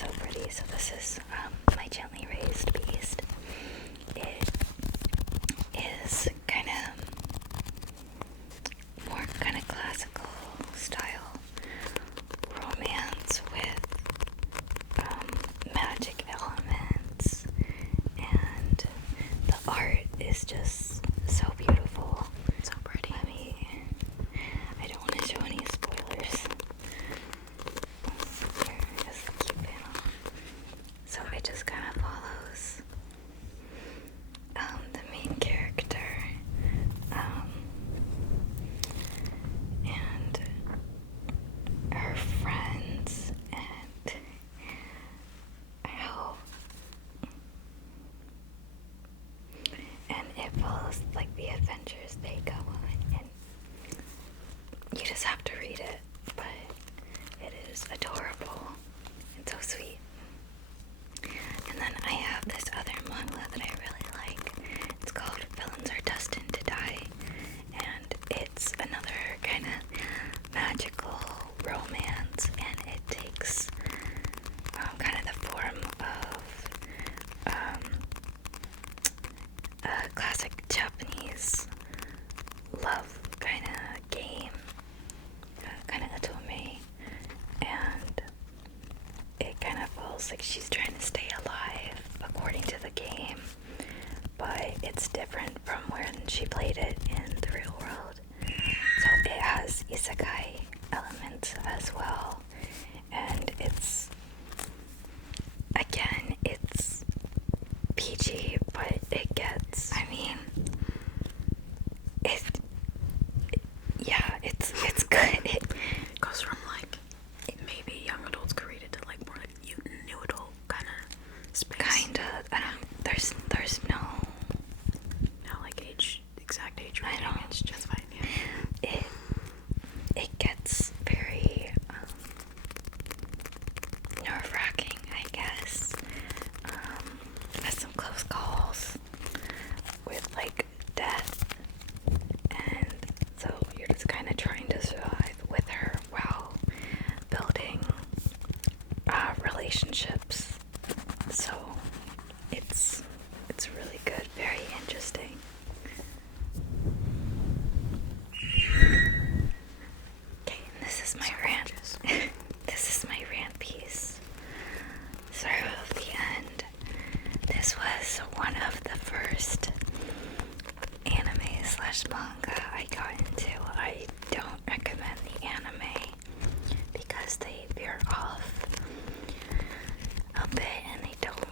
so pretty. So this is my gently raised beast. It is kind of classical style romance with magic elements, and the art is just so beautiful. So pretty. I don't want to show any spoilers. Here's the cute panel. So it just kind of follows the main character, and her friends, and how, and it follows like the adventures they go on, and you just have to read it, but it is adorable and so sweet. And then I have this other manga that I really like. It's called Villains Are Destined to Die, and it's another kind of magical romance, and it takes kind of the form of a classic Japanese love kind of game, kind of otome, and it kind of feels like she's trying to stay alive according to the game, but it's different from when she played it in the real world. So it has isekai elements as well, and it's PG, but it gets, it's good. It goes from like maybe young adults could read it to like more like new adult kind of space. Kinda. There's no like exact age I rating. know. It's just fine. Yeah. It gets very nerve-wracking, I guess. Has some close calls with like death, and so you're just kind of trying to survive with her while building relationships. So it's really good, very interesting. Okay, and this is my rant. This is my rant piece. Sort of the end. This was one of the first anime/manga I got into. I don't recommend the anime because they veer off a bit and they don't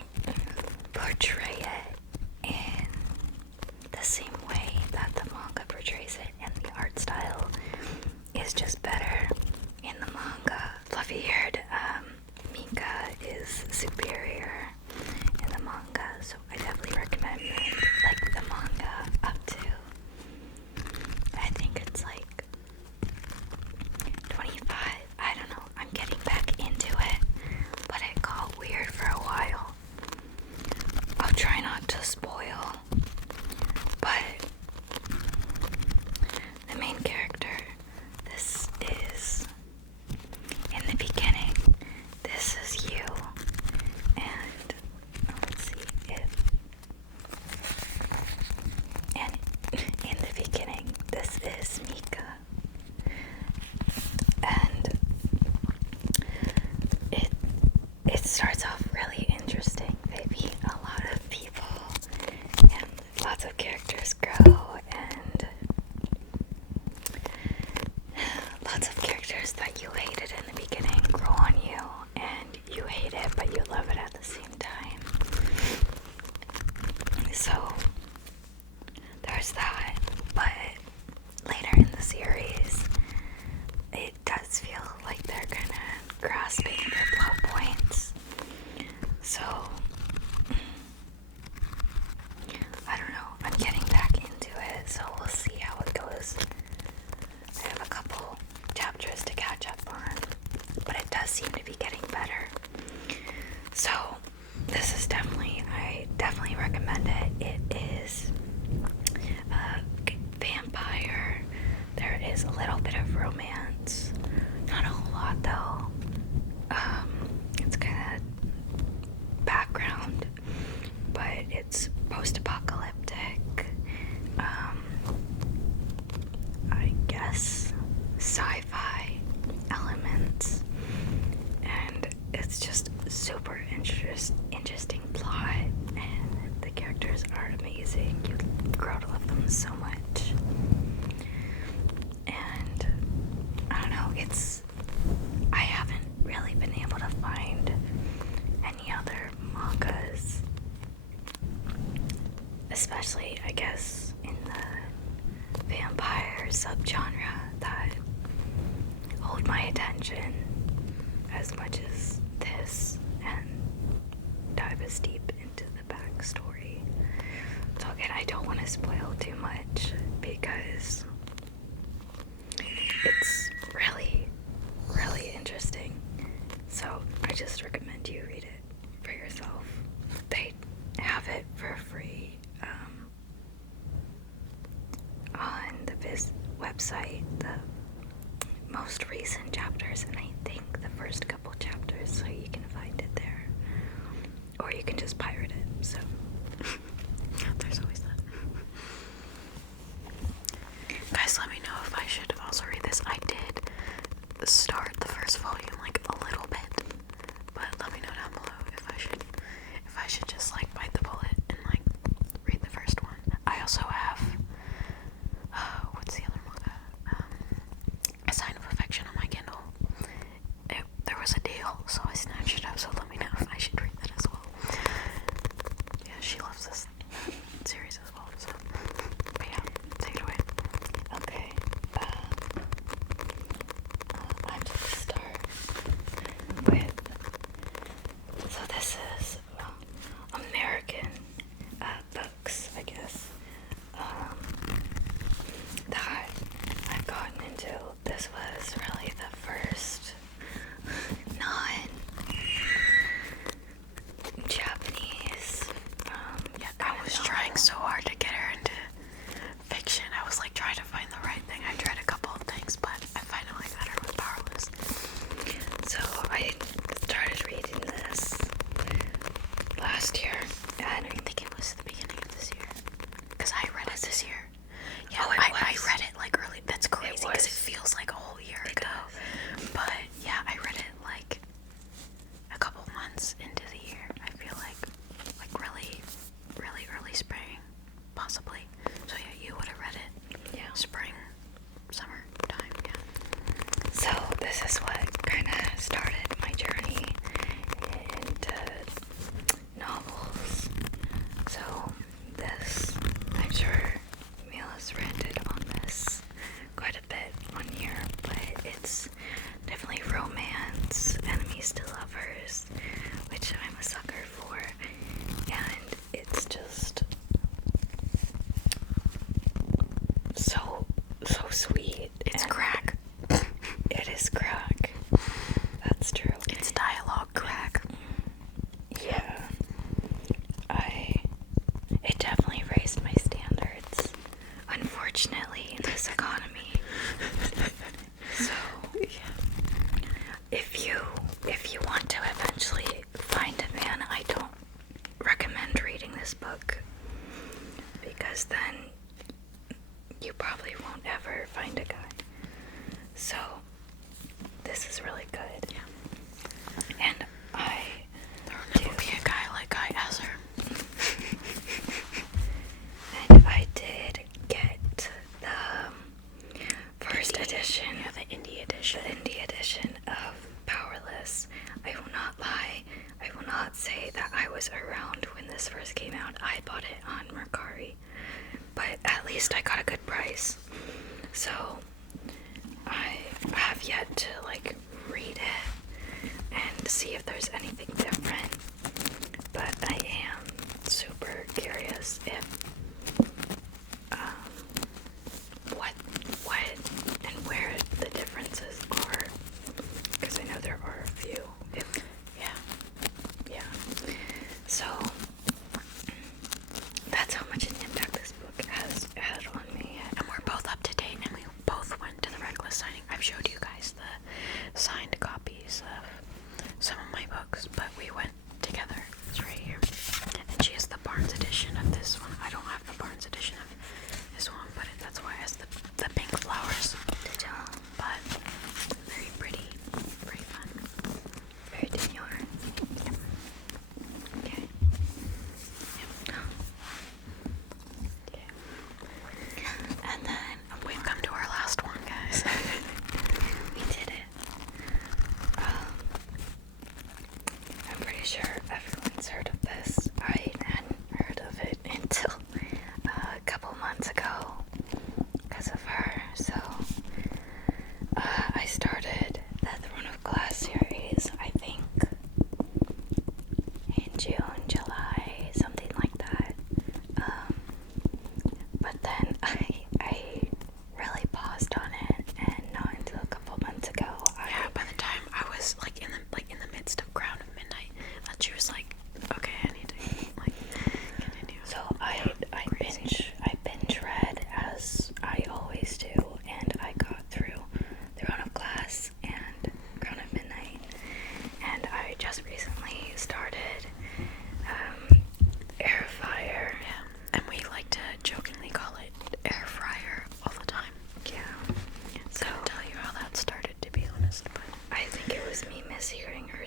portray it in the same way that the manga portrays it, and the art style is just better in the manga. Fluffy-haired Mika is superior in the manga, so I definitely recommend like the manga up to, I think it's like 25. I don't know. I'm getting back into it, but it got weird for a while. I'll try not to spoil, but the main character, this is, in the beginning, this is you, and let's see if, and in the beginning, this is Mika, and it starts off really interesting. They meet a lot of people, and lots of characters grow, and lots of characters that you hated in the beginning grow on you, and you hate it, but you love it at the same time. So there's that, but later in the series, it does feel like they're kind of grasping their plot points. So I don't know. I'm getting back into it, so we'll see how it goes. I have a couple chapters to catch up on, but it does seem to be getting better. So this is I definitely recommend it. It is a vampire. There is a little bit of romance, not a whole lot though. It's kind of especially, I guess, in the vampire subgenre that hold my attention as much as this and dive as deep into the backstory. So again, I don't want to spoil too much because it's really, really interesting. So I just recommend you read it for yourself. They have it for free on the website, the most recent chapters, and I think the first couple chapters, so you can find it there. Or you can just pirate it, so. There's always that. Guys, let me know if I should also read this. I did start the first volume like a little bit, but let me know down below if I should just like bite the bullet and like read the first one. I also have what's the other manga? A Sign of Affection on my Kindle. There was a deal, so I snatched it up. So let me know if I should read that as well. Yeah, she loves this series as well. So, but yeah, take it away. Okay. I'm to start with. So this is American books, I guess. That I've gotten into. This was really the first non-Japanese. Yeah, I was trying so hard to get her into fiction. I was like trying to find the right thing. I tried a couple of things, but I finally got her with Powerless. So I started reading this last year, and I think it was the beginning of this year, because I read it this year. Yeah, Oh, I read it like early. That's crazy because it feels like a whole year ago. But yeah, I read it like a couple months into the year. I feel like really, really early spring, possibly. So yeah, you would have read it. Yeah. Spring, summer time. Yeah. So this is what kind of started my journey into novels. So this, I'm sure Mila's rented on this quite a bit on here, but it's definitely romance, enemies to lovers, which I'm a sucker for, and it's just so sweet. It's and crack. It is crack. That's true. It's dialogue crack. Yeah. It definitely raised my standards, unfortunately, in this economy. So, if you want to eventually find a man, I don't recommend reading this book, because then you probably won't ever find a guy. So, this is really good. Yeah. And There will never be a guy like Guy Asser. And I did get the first edition. Yeah, the indie edition. The indie edition of Powerless. I will not lie. I will not say that I was around when this first came out. I bought it on Mercari, but at least I got a good price. So I have yet to like read it and see if there's anything different. But I am super curious if what and where the differences are, because I know there are a few. Yeah. So that's how much an impact this book has had on me. And we're both up to date, and we both went to the Reckless signing. I've showed you guys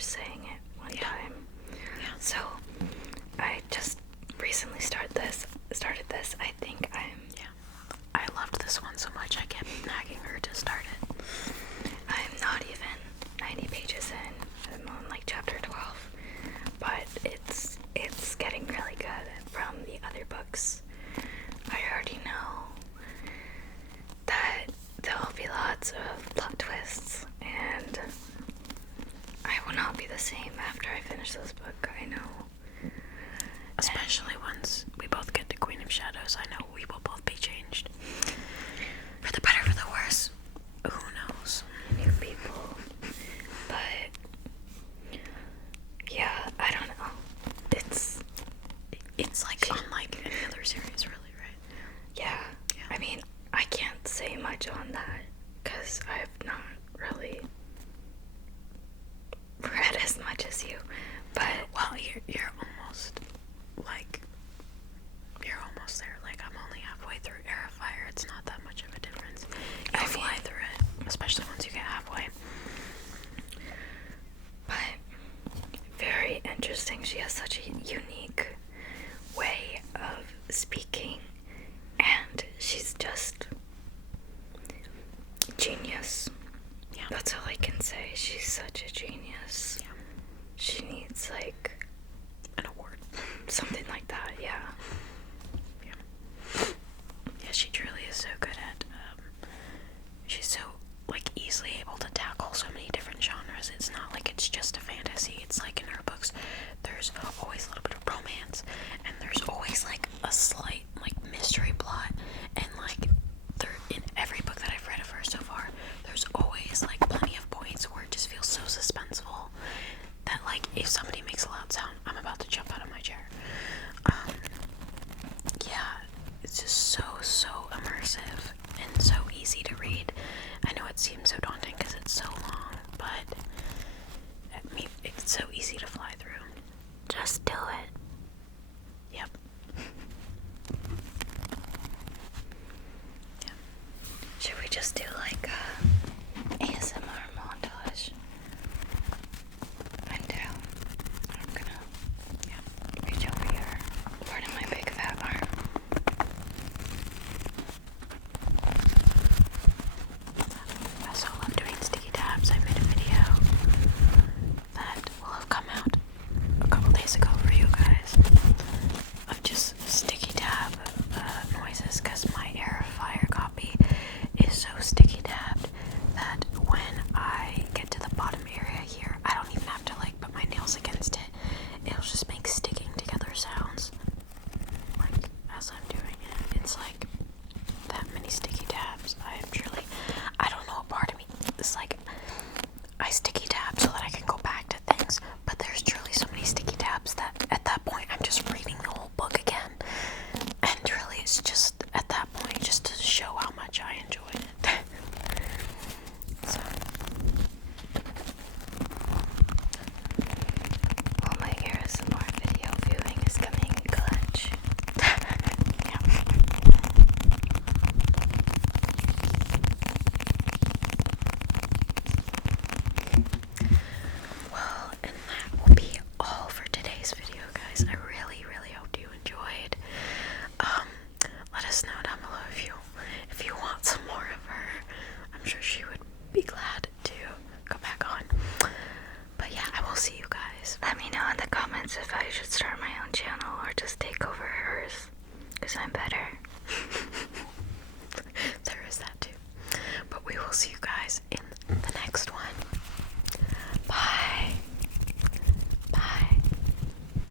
saying it one Yeah. time. Yeah. So I just recently started this. I think I loved this one so much I kept nagging her to start it. I'm not even 90 pages in. I'm on like chapter 12, but it's getting really good from the other books. I already know that there'll be lots of plot twists, and I will not be the same after I finish this book. I know. Especially once we both get to Queen of Shadows, I know we will both be changed. For the better, for the worse. Who knows? New people. But yeah, I don't know. It's like unlike any other series, really, right? Yeah. Yeah. I mean, I can't say much on that because I've not really read as much as you. But Well, you're almost like you're almost there. Like I'm only halfway through Air of Fire. It's not that much of a difference. You'll fly through it, especially once you get halfway. but very interesting. She has such a unique way of speaking, and she's just genius. Yeah. That's all I can say. She's such a genius. Yeah. She needs like An award. something like that. Yeah. Yeah, she truly is so good at. She's so like easily able to tackle so many different genres. It's not like it's just a fantasy. It's like in her books, there's always a little bit of romance, and there's always like a slight like mystery plot, and like there in every book that I've read of her so far, there's always like plenty of points where it just feels so suspenseful that like if somebody makes a loud sound, I'm about to jump out of my chair. Yeah, it's just so immersive and so easy to read. I know it seems so daunting because it's so long, but I mean, it's so easy to